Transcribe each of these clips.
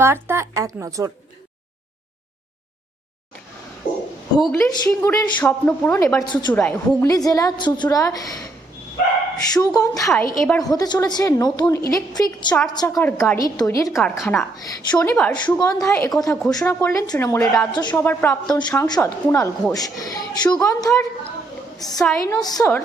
বার্তা এক নজর। হুগলির সিঙ্গুরের স্বপ্ন পূরণ এবার চুচুড়ায়। হুগলি জেলা চুচুড়া সুগন্ধায় এবার হতে চলেছে নতুন ইলেকট্রিক চার চাকার গাড়ি তৈরির কারখানা। শনিবার সুগন্ধায় একথা ঘোষণা করলেন তৃণমূলের রাজ্যসভার প্রাক্তন সাংসদ কুণাল ঘোষ। সুগন্ধার সাইনোসর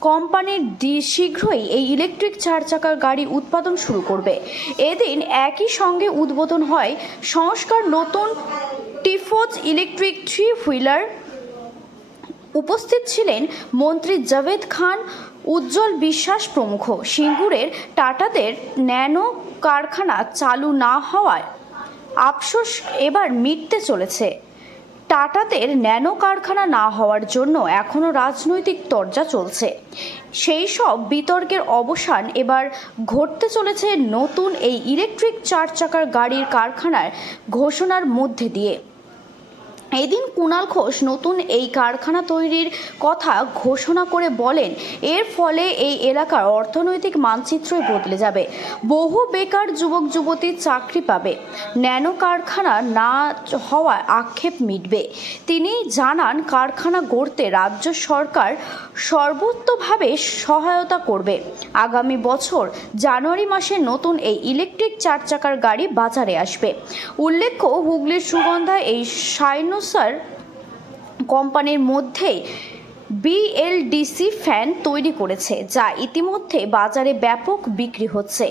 কোম্পানির দি- শীঘ্রই এই ইলেকট্রিক চার চাকার গাড়ি উৎপাদন শুরু করবে। এদিন একই সঙ্গে উদ্বোধন হয় সংস্কার নতুন টিফোজ ইলেকট্রিক থ্রি হুইলার উপস্থিত ছিলেন মন্ত্রী জাভেদ খান, উজ্জ্বল বিশ্বাস প্রমুখ। সিঙ্গুরের টাটাদের ন্যানো কারখানা চালু না হওয়ায় আফসোস এবার মিটতে চলেছে। টাটাদের ন্যানো কারখানা না হওয়ার জন্য এখনও রাজনৈতিক তরজা চলছে। সেই সব বিতর্কের অবসান এবার ঘটতে চলেছে নতুন এই ইলেকট্রিক চার চাকার গাড়ির কারখানার ঘোষণার মধ্যে দিয়ে। এদিন কুণাল ঘোষ নতুন এই কারখানা তৈরির কথা ঘোষণা করে বলেন, এর ফলে এই এলাকার অর্থনৈতিক মানচিত্রই বদলে যাবে। বহু বেকার যুবক, যুবতী চাকরি পাবে। ন্যানো কারখানা না হওয়ার আক্ষেপ মিটবে। তিনি জানান, কারখানা গড়তে রাজ্য সরকার সর্বোত্তভাবে সহায়তা করবে। আগামী বছর জানুয়ারি মাসে নতুন এই ইলেকট্রিক চার চাকার গাড়ি বাজারে আসবে। উল্লেখ্য, হুগলির সুগন্ধা এই সাইনোসার কোম্পানির মধ্যেই বিএলডিসি ফ্যান তৈরি করেছে, যা ইতিমধ্যে বাজারে ব্যাপক বিক্রি হচ্ছে।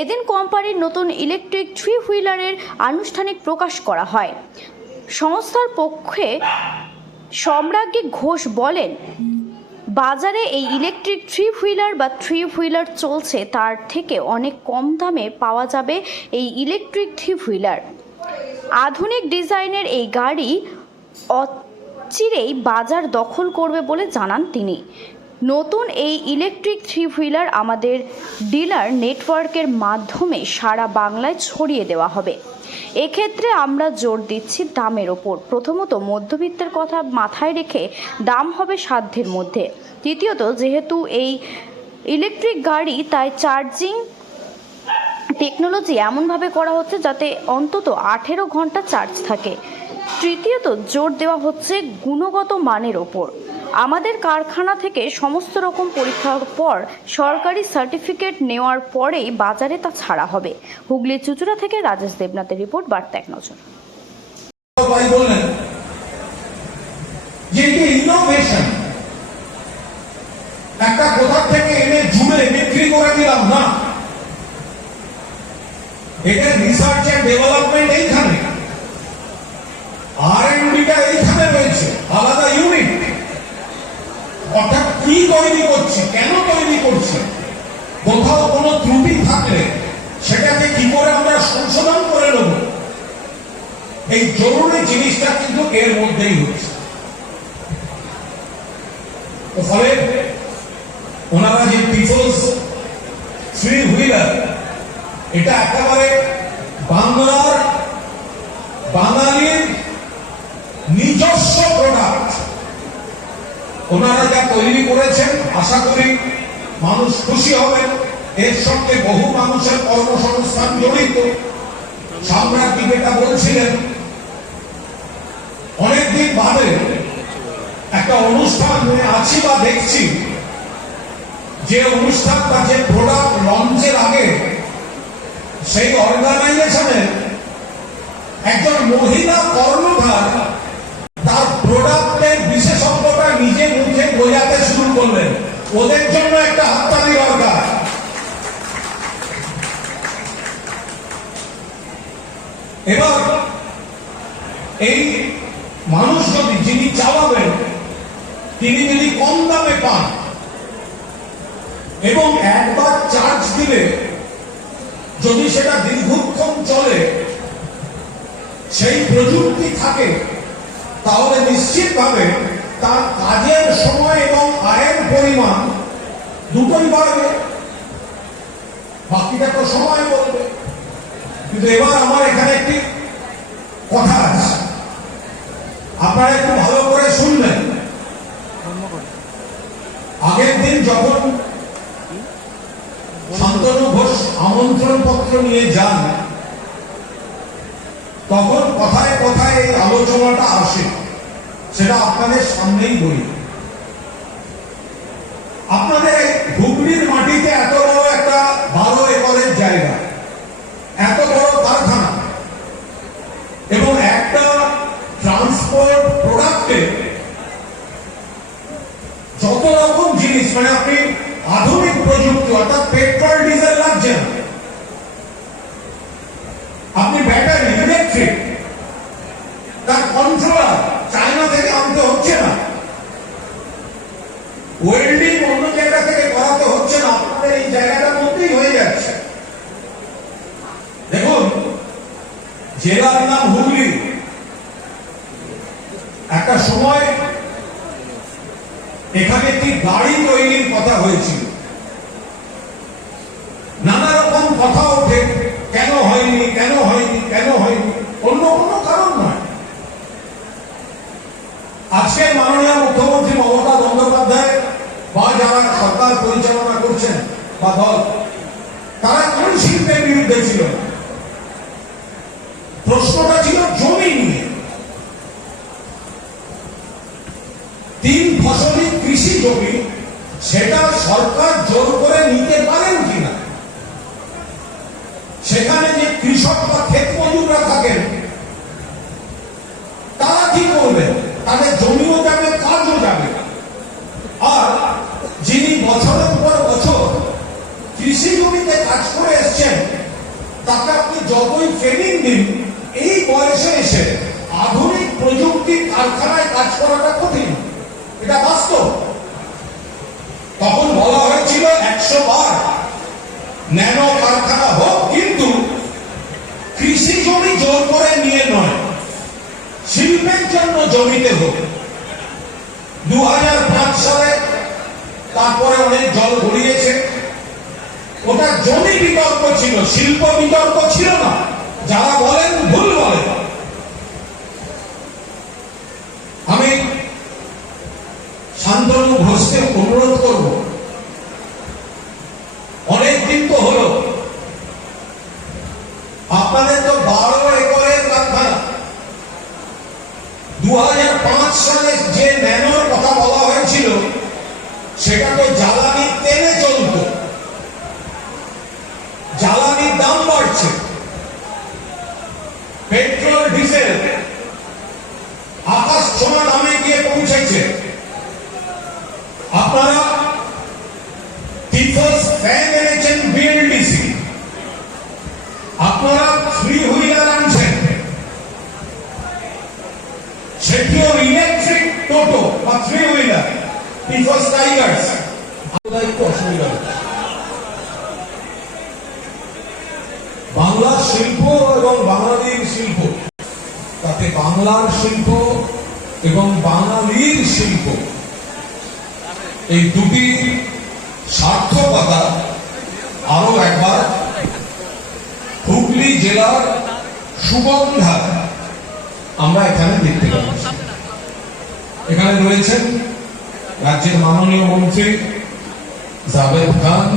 এদিন কোম্পানির নতুন ইলেকট্রিক থ্রি হুইলারের আনুষ্ঠানিক প্রকাশ করা হয়। সংস্থার পক্ষে সম্রাজ্ঞী ঘোষ বলেন, বাজারে এই ইলেকট্রিক থ্রি হুইলার বা থ্রি হুইলার চলছে, তার থেকে অনেক কম দামে পাওয়া যাবে এই ইলেকট্রিক থ্রি হুইলার আধুনিক ডিজাইনের এই গাড়ি অচিরেই বাজার দখল করবে বলে জানান তিনি। নতুন এই ইলেকট্রিক থ্রি হুইলার আমাদের ডিলার নেটওয়ার্কের মাধ্যমে সারা বাংলায় ছড়িয়ে দেওয়া হবে। এক্ষেত্রে আমরা জোর দিচ্ছি দামের ওপর। প্রথমত মধ্যবিত্তের কথা মাথায় রেখে দাম হবে সাধ্যের মধ্যে। দ্বিতীয়ত, যেহেতু এই ইলেকট্রিক গাড়ি তাই চার্জিং টেকনোলজি এমনভাবে করা হচ্ছে যাতে অন্তত আঠেরো ঘণ্টা চার্জ থাকে। তৃতীয়ত, জোর দেওয়া হচ্ছে গুণগত মানের ওপর। আমাদের কারখানা থেকে সমস্ত রকম পরীক্ষার পর সরকারি সার্টিফিকেট নেওয়ার পরেই বাজারে তা ছাড়া হবে। হুগলির চুচুড়া থেকে রাজেশ দেবনাথের রিপোর্ট, বার্তা এক নজর। একটা কোথা থেকে এনে জুড়ে বিক্রি করে দিলাম না? এটা রিসার্চ এন্ড ডেভেলপমেন্ট এইখানে। আর টা এইখানে রয়েছে, আলাদা ইউনিট অর্থাৎ কি তৈরি করছে, কেন তৈরি করছে? কোথাও কোনো ত্রুটি থাকলে সেটাকে কি করে আমরা সংশোধন করে নেব? এই জরুরি জিনিসটা কিন্তু এর মধ্যেই হচ্ছে। ফলে ওনারা যে পিপলস থ্রি হুইলার এটা একেবারে বাংলার বাঙালির নিজস্ব প্রোডাক্ট ওনারা যা তৈরি করেছেন, আশা করি মানুষ খুশি হবেন এর সঙ্গে বহু মানুষের কর্মসংস্থান জড়িত। সম্রাট যেটা বলছিলেন, অনেকদিন বাদে একটা অনুষ্ঠান আছি বা দেখছি। যে অনুষ্ঠান বা যে প্রোডাক্ট লঞ্চের আগে সেই অর্গানাইজেশনের একজন মহিলা কর্ণধার, তার প্রোডাক্টের বিশেষজ্ঞটা নিজে মুখে বোঝাতে শুরু করলেন। ওদের জন্য একটা হাততালি দরকার। এবার এই মানুষ যদি যিনি চালাবেন, তিনি যদি কম দামে পান, এবং একবার চার্জ দিলে যদি সেটা দীর্ঘক্ষণ চলে সেই প্রযুক্তি থাকে তাহলে নিশ্চিতভাবে তার কাজের সময় এবং আয়ের পরিমাণ দুটোই বাড়বে। বাকিটা তো সময় বলবে। কিন্তু এবার আমার এখানে একটি কথা আছে। আপনারা একটু ভালো করে শুনলেন আগের দিন যখন শান্তনু ঘোষ আমন্ত্রণ পত্র নিয়ে যান, তখন কথায় কথায় এই আলোচনাটা আসে। সেটা আপনাদের সামনেই বলি। আপনাদের হুগলির মাটিতে এত বড় একটা বারো একরের জায়গা, এত বড় কারখানা, এবং একটা ট্রান্সপোর্ট প্রোডাক্টে যত রকম জিনিস মানে আপনি আধুনিক প্রযুক্তি অর্থাৎ পেট্রোল ডিজেল লাগছে না আপনি ব্যাটারি ইলেকট্রিক তার কন্ট্রোলার চায়না থেকে আনতে হচ্ছে না ওয়েল্ডিং অন্য জায়গা থেকে করাতে হচ্ছে না, আপনাদের এই জায়গাটার মধ্যেই হয়ে যাচ্ছে। দেখুন, জেলার নাম হুগলি। একটা সময় এখানে একটি গাড়ি তৈরির কথা হয়েছিল? নানা রকম কথা ওঠে, কেন হয়নি কেন হয়নি কেন হয়নি, অন্য কোনো কারণ নয়। আজকে মাননীয় মুখ্যমন্ত্রী মমতা বন্দ্যোপাধ্যায় যারা সরকার পরিচালনা করছেন বা দল তারা কোন শিল্পের বিরুদ্ধে ছিল? প্রশ্নটা ছিল জমি নিয়ে। তিন ফসলি কৃষি জমি, সেটা সরকার জোর করে নিতে পারেন কিনা? সেখানে যে কৃষক বা ক্ষেত মজুররা থাকেন তারা কি করবেন তাদের জমিও যাবে কাজও যাবে আর যিনি বছরের পর বছর কৃষি জমিতে কাজ করে এসছেন তাকে আপনি যতই ট্রেনিং দিন এই বয়সে এসে আধুনিক প্রযুক্তির কারখানায় কাজ করাটা কঠিন। এটা বাস্তব। তখন বলা হয়েছিল একশো বার, ন্যানো কারখানা হোক, কিন্তু কৃষি জমি জোর করে নিয়ে নয়, শিল্পের জন্য জমিতে হোক। দু হাজার পাঁচ সালে তারপরে অনেক জল গড়িয়েছে। ওটা জমি বিতর্ক ছিল, শিল্প বিতর্ক ছিল না। যারা বলেন ভুল বলেন আমি শান্তনু ঘোষকে অনুরোধ করব। অনেকদিন তো হলো আপনাদের তো বারো একরের কারখানা দু সালে যে ন্যানোর কথা বলা হয়েছিল সেটা তো জ্বালানি তেলে চলত জ্বালানির দাম বাড়ছে পেট্রোল ডিজেল আকাশ ছোঁয়া দামে পৌঁছেছে আপনারা টিফস ফ্যান এনেছেন বিএলডিসি আপনারা থ্রি হুইলার আনছেন। সেটিও ইলেকট্রিক টোটো বা থ্রি হুইলার টিফস টাইগার্স একটু অসুবিধা হচ্ছে। বাংলার শিল্প এবং বাঙালির শিল্প, তাতে বাংলার শিল্প এবং বাঙালির শিল্প। এই দুটি সার্থকতা আরও একবার হুগলি জেলার সুগন্ধা আমরা এখানে দেখতে পাচ্ছি। এখানে রয়েছেন রাজ্যের মাননীয় মন্ত্রী জাভেদ খান,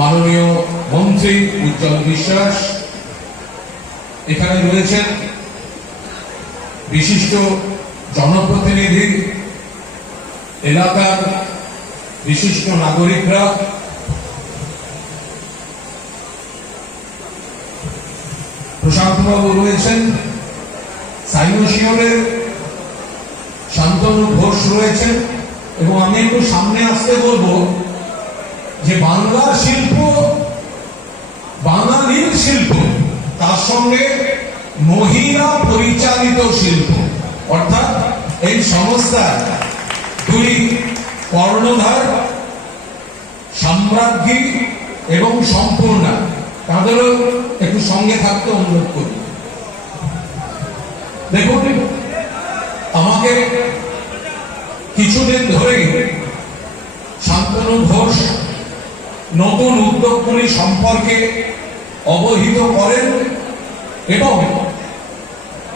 মাননীয় মন্ত্রী উজ্জ্বল বিশ্বাস, এখানে রয়েছেন বিশিষ্ট জনপ্রতিনিধি, এলাকার বিশিষ্ট নাগরিকরা, প্রশান্তবাবু রয়েছেন সাইনোশিয়রের শান্তনু ঘোষ রয়েছেন এবং আমি একটু সামনে আসতে বলব যে বাংলার শিল্প, বাঙালির শিল্প, তার সঙ্গে মহিলা পরিচালিত শিল্প। অর্থাৎ এই সংস্থার দুই কর্ণধার, সাম্রাজ্ঞী এবং সম্পূর্ণা। তাদেরও একটু সঙ্গে থাকতে অনুরোধ করি। দেখুন, আমাকে কিছুদিন ধরেই শান্তনু ঘোষ নতুন উদ্যোগগুলি সম্পর্কে অবহিত করেন এবং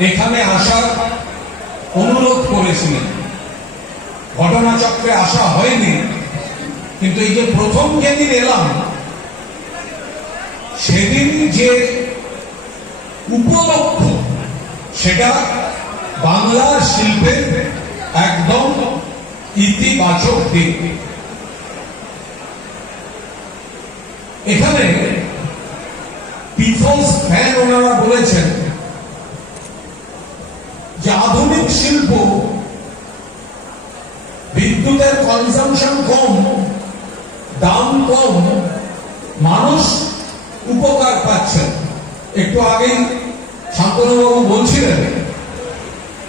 এখানে আসার অনুরোধ করেছিলেন। ঘটনাচক্রে আসা হয়নি, কিন্তু এই যে প্রথম যেদিন এলাম, সেদিন যে উপলক্ষ, সেটা বাংলার শিল্পের একদম ইতিবাচক দিক। এখানে পিপলস ফ্যান ওনারা বলেছেন যে আধুনিক শিল্প বিদ্যুতের কনজামশন কম, দাম কম, মানুষ উপকার পাচ্ছেন। একটু আগেই শান্তনুবাবু বলছিলেন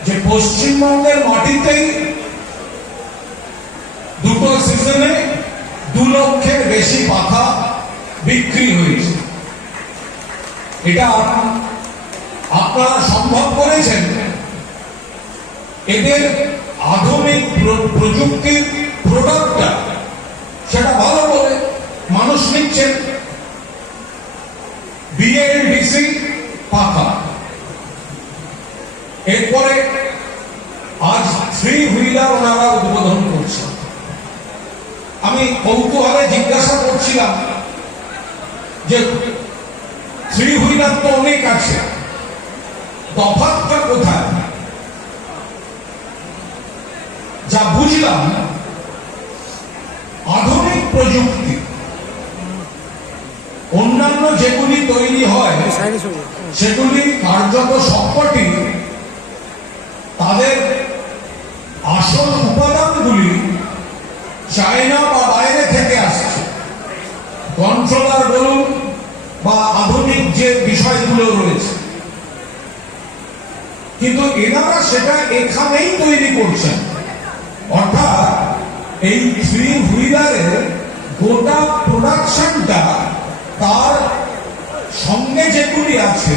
যে পশ্চিমবঙ্গের মাটিতেই দুটো সিজনে দু লক্ষের বেশি পাখা বিক্রি হয়েছে। এটা আপনারা সম্ভব করেছেন? এদের আধুনিক প্রযুক্তির প্রোডাক্টটা সেটা ভালো বলে মানুষ নিচ্ছেন বিএলডিসি পাখা। এরপরে আজ থ্রি হুইলার ওনারা উদ্বোধন করছেন। আমি কৌতূহলে জিজ্ঞাসা করছিলাম যে থ্রি হুইলার তো অনেক আছে, তফাৎটা কোথায়? যা বুঝলাম প্রযুক্তি অন্যান্য যেগুলি তৈরি হয়, সেগুলি কার্যত সবকটি তাদের আসল উপাদানগুলি চায়না বা বাইরে থেকে আসছে। কন্ট্রোলার বলুন বা আধুনিক যে বিষয়গুলো রয়েছে। কিন্তু এনারা সেটা এখানেই তৈরি করছেন। অর্থাৎ এই থ্রি হুইলারের গোটা প্রোডাকশনটা তার সঙ্গে যেগুলি আছে,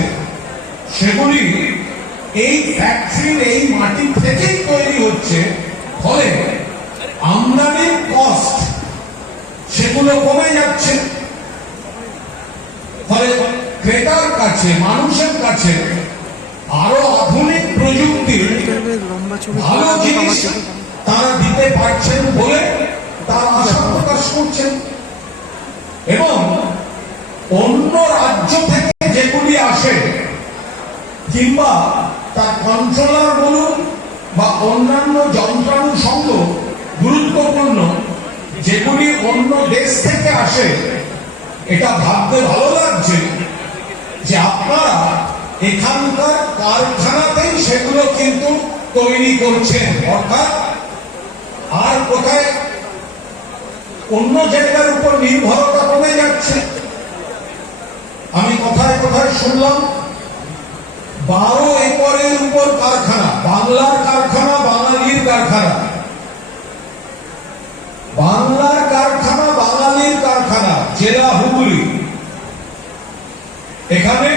সেগুলি এই ফ্যাক্টরির এই মাটি থেকেই তৈরি হচ্ছে। ফলে আমদানির কস্ট সেগুলো কমে যাচ্ছে। ফলে ক্রেতার কাছে, মানুষের কাছে আরও আধুনিক প্রযুক্তির ভালো জিনিস তারা দিতে পারছেন বলে তার আশা প্রকাশ করছেন। এবং অন্য রাজ্য থেকে যেগুলি আসে, কিংবা তার কন্ট্রোলার বলুন বা অন্যান্য যন্ত্রাণু সঙ্গ গুরুত্বপূর্ণ, যেগুলি অন্য দেশ থেকে আসে, এটা ভাবতে ভালো লাগছে যে আপনারা এখানকার কারখানাতেই সেগুলো কিন্তু তৈরি করছেন। অর্থাৎ আর কোথায় অন্য জায়গার উপর নির্ভরতা কমে যাচ্ছে। আমি কোথায় কোথায় শুনলাম বারো একরের উপর কারখানা বাংলার কারখানা বাঙালির কারখানা। বাংলার কারখানা বাঙালির কারখানা জেলা হুগলি। এখানে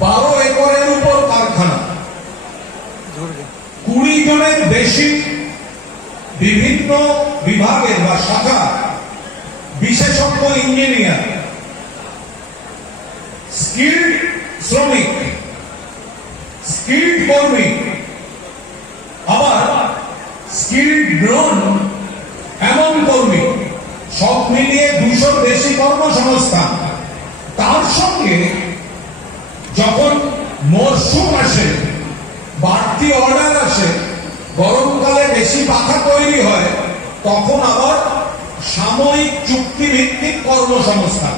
বারো একরের উপর কারখানা। কুড়ি জনের বেশি বিভিন্ন বিভাগের বা শাখা বিশেষজ্ঞ ইঞ্জিনিয়ার স্কিল্ড শ্রমিক স্কিল্ড কর্মী, আবার স্কিল্ড নন এমন কর্মী, সব মিলিয়ে দুশোর বেশি কর্মসংস্থান তার সঙ্গে যখন মরশুম আসে, বাড়তি অর্ডার আসে, গরমকালে বেশি পাখা তৈরি হয় তখন আবার সাময়িক চুক্তিভিত্তিক কর্মসংস্থান।